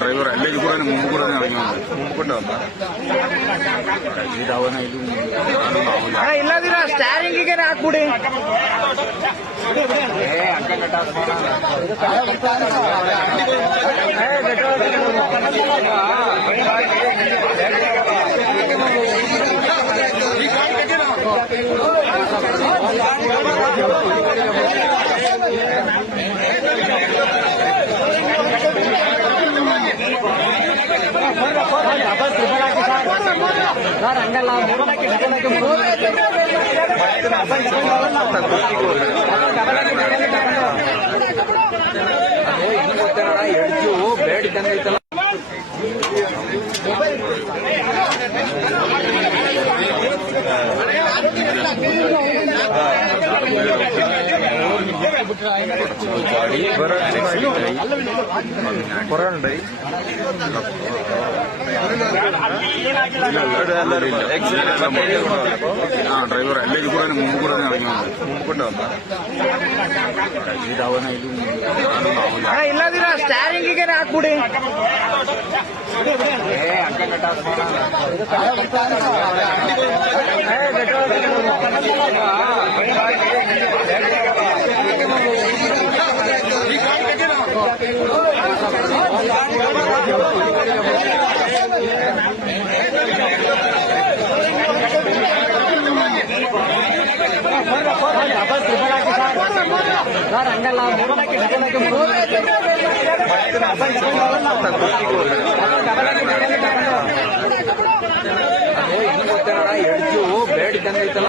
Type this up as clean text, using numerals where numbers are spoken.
Driver ಅಲ್ಲೇ ಕೂಡ ಮುಂದೆ ಕೂಡ ಮುಂದ್ಕೊಂಡು ಇಲ್ಲದಿರ ಸ್ಟ್ಯಾರಿಂಗಿಗೆ ಹಾಕ್ಬಿಡಿ. ಸರ್ ಹಂಗಲ್ಲ ಎಡ್ಜು ಬೇಡಿ ತಂದೈತಲ್ಲ. ಡ್ರೈವರ್ ಅಲ್ಲೇ ಕೂಡ ಮುಂದೆ ಕೂಡ ಮುಂದ್ಕೊಂಡು ಇಲ್ಲದಿರ ಸ್ಟ್ಯಾರಿಂಗಿಗೆ ಹಾಕ್ಬಿಡಿ. ಸರ್ ಹಂಗಲ್ಲ ಎಡ್ಜು ಬೇಡಿ ತಂದೈತಲ್ಲ.